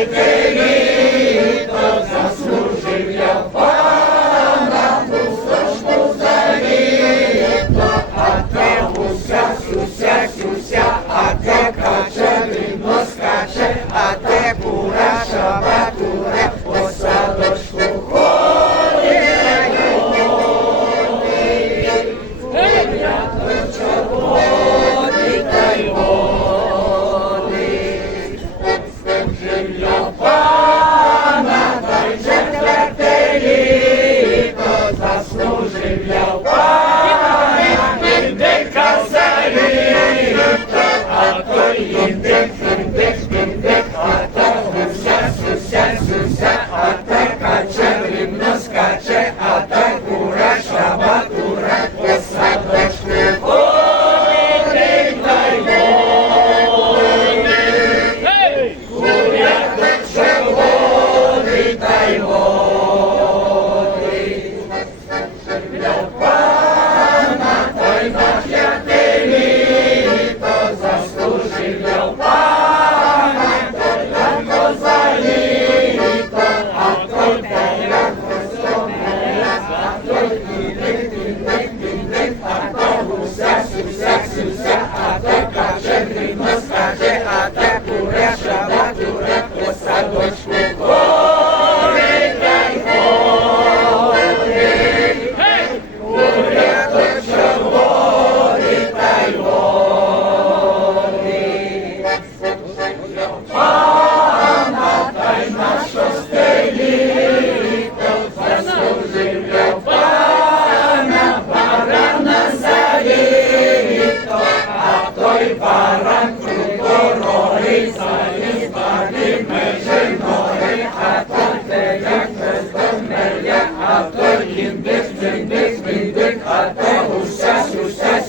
Take it.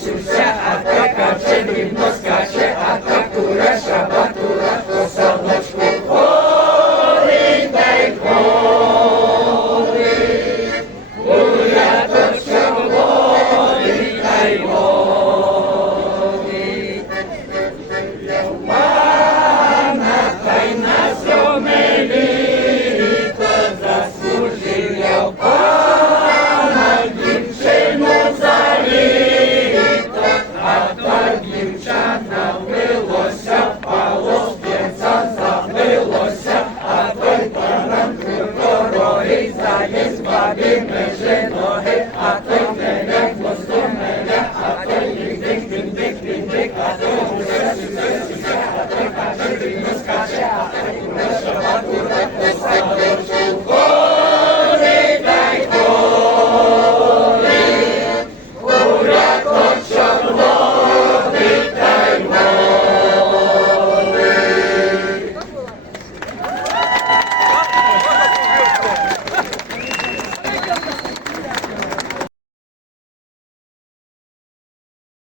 Xuxa, até cachê de nós.